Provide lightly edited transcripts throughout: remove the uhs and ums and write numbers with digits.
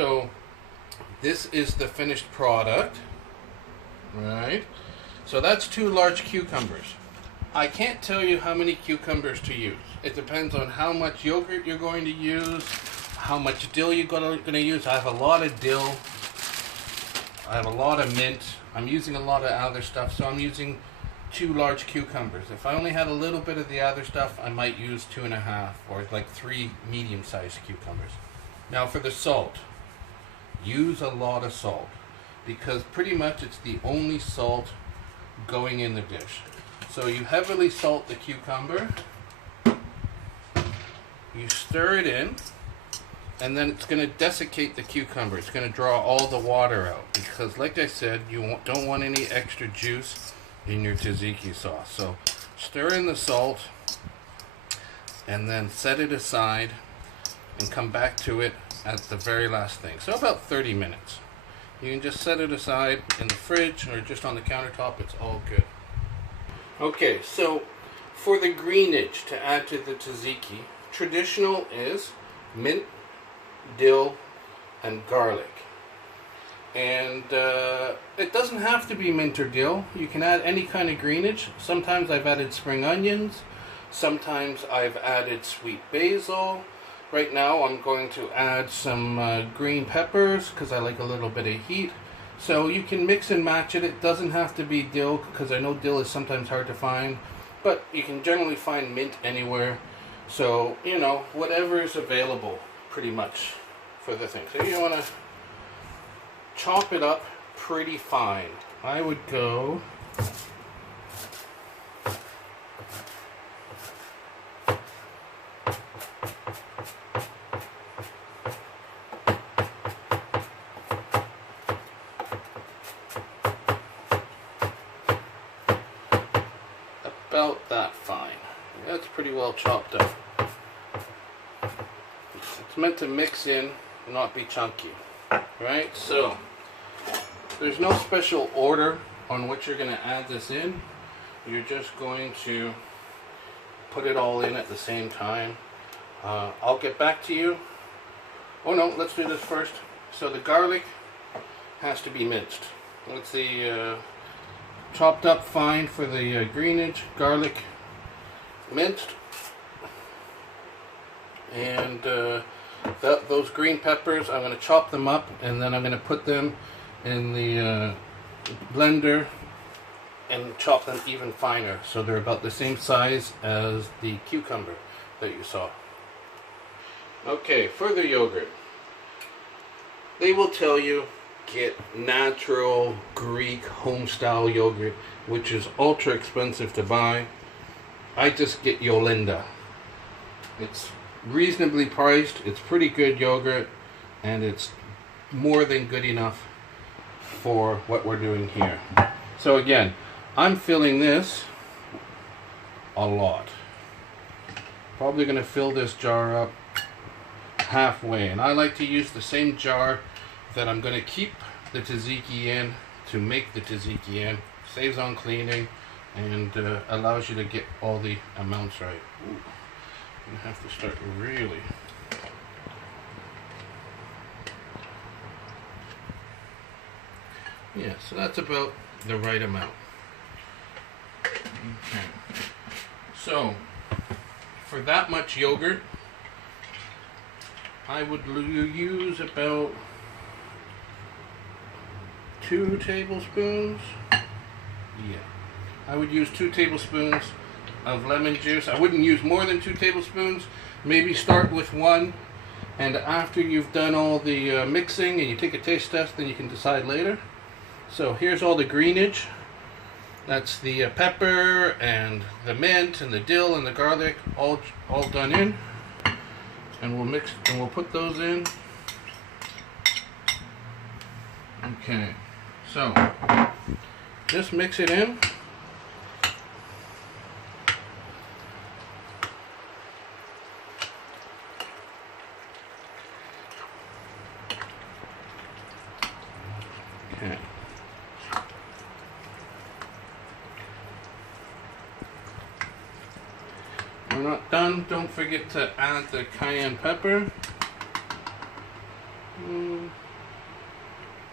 So this is the finished product, right? So that's 2 large cucumbers. I can't tell you how many cucumbers to use. It depends on how much yogurt you're going to use, how much dill you're going to use. I have a lot of dill. I have a lot of mint. I'm using a lot of other stuff, so I'm using 2 large cucumbers. If I only had a little bit of the other stuff, I might use 2.5 or like 3 medium-sized cucumbers. Now for the salt, use a lot of salt because pretty much it's the only salt going in the dish. So you heavily salt the cucumber, you stir it in, and then it's going to desiccate the cucumber. It's going to draw all the water out because, like I said, you don't want any extra juice in your tzatziki sauce. So stir in the salt and then set it aside and come back to it at the very last thing. So about 30 minutes. You can just set it aside in the fridge or just on the countertop. It's all good. Okay, so for the greenage to add to the tzatziki, traditional is mint, dill, and garlic. And it doesn't have to be mint or dill. You can add any kind of greenage. Sometimes I've added spring onions. Sometimes I've added sweet basil. Right now I'm going to add some green peppers because I like a little bit of heat. So you can mix and match it. It doesn't have to be dill because I know dill is sometimes hard to find. But you can generally find mint anywhere. So, you know, whatever is available pretty much for the thing. So you want to chop it up pretty fine. I would go about that fine. That's pretty well chopped up. It's meant to mix in, not be chunky. Right? So there's no special order on which you're going to add this in. You're just going to put it all in at the same time. I'll get back to you. Oh no, let's do this first. So the garlic has to be minced. Let's see, chopped up fine for the greenage, garlic minced, and those green peppers, I'm going to chop them up and then I'm going to put them in the blender and chop them even finer so they're about the same size as the cucumber that you saw. Okay, for the yogurt, they will tell you get natural Greek home-style yogurt, which is ultra expensive to buy. I just get Yolinda. It's reasonably priced, it's pretty good yogurt, and it's more than good enough for what we're doing here. So again, I'm filling this a lot. Probably going to fill this jar up halfway, and I like to use the same jar that I'm going to keep the tzatziki in to make the tzatziki in. Saves on cleaning and allows you to get all the amounts right. Ooh, I'm going to have to start really. Yeah, so that's about the right amount. Okay. So, for that much yogurt, I would use about 2 tablespoons. Yeah, I would use 2 tablespoons of lemon juice. I wouldn't use more than 2 tablespoons. Maybe start with 1, and after you've done all the mixing and you take a taste test, then you can decide later. So here's all the greenage. That's the pepper and the mint and the dill and the garlic all done in. And we'll mix and we'll put those in. Okay, so just mix it in. Okay. We're not done. Don't forget to add the cayenne pepper.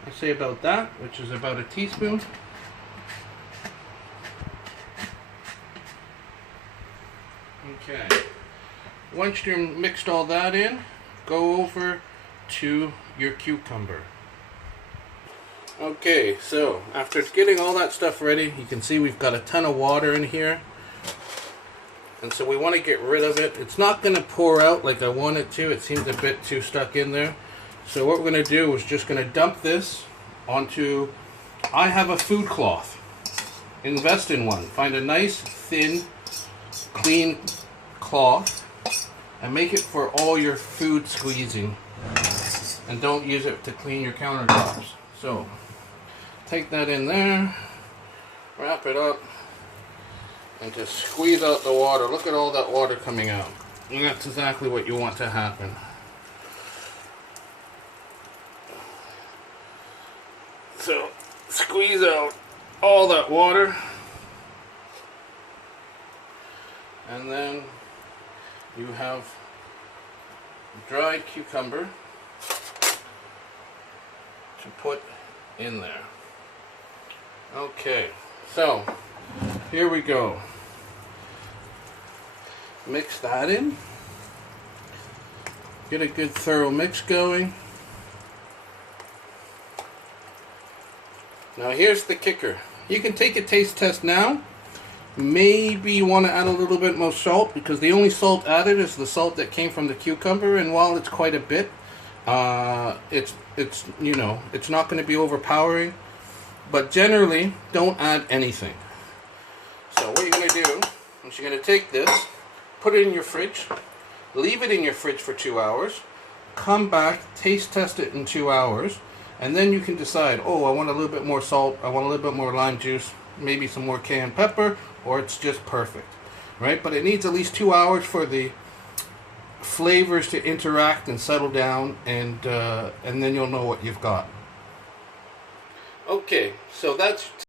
I say about that, which is about a teaspoon. Okay. Once you've mixed all that in, go over to your cucumber. Okay, so after getting all that stuff ready, you can see we've got a ton of water in here. And so we want to get rid of it. It's not going to pour out like I want it to. It seems a bit too stuck in there. So what we're going to do is just going to dump this onto, I have a food cloth. Invest in one. Find a nice, thin, clean cloth and make it for all your food squeezing. And don't use it to clean your countertops. So, take that in there, wrap it up, and just squeeze out the water. Look at all that water coming out. And that's exactly what you want to happen. So, squeeze out all that water. And then you have dried cucumber to put in there. Okay, so here we go. Mix that in. Get a good thorough mix going. Now here's the kicker. You can take a taste test now. Maybe you want to add a little bit more salt, because the only salt added is the salt that came from the cucumber, and while it's quite a bit, it's you know, it's not going to be overpowering, but generally don't add anything. So what you're going to do is you're going to take this, put it in your fridge, leave it in your fridge for 2 hours, come back, taste test it in 2 hours, and then you can decide, oh, I want a little bit more salt, I want a little bit more lime juice, maybe some more cayenne pepper, or it's just perfect, right? But it needs at least 2 hours for the flavors to interact and settle down, and then you'll know what you've got. Okay, so that's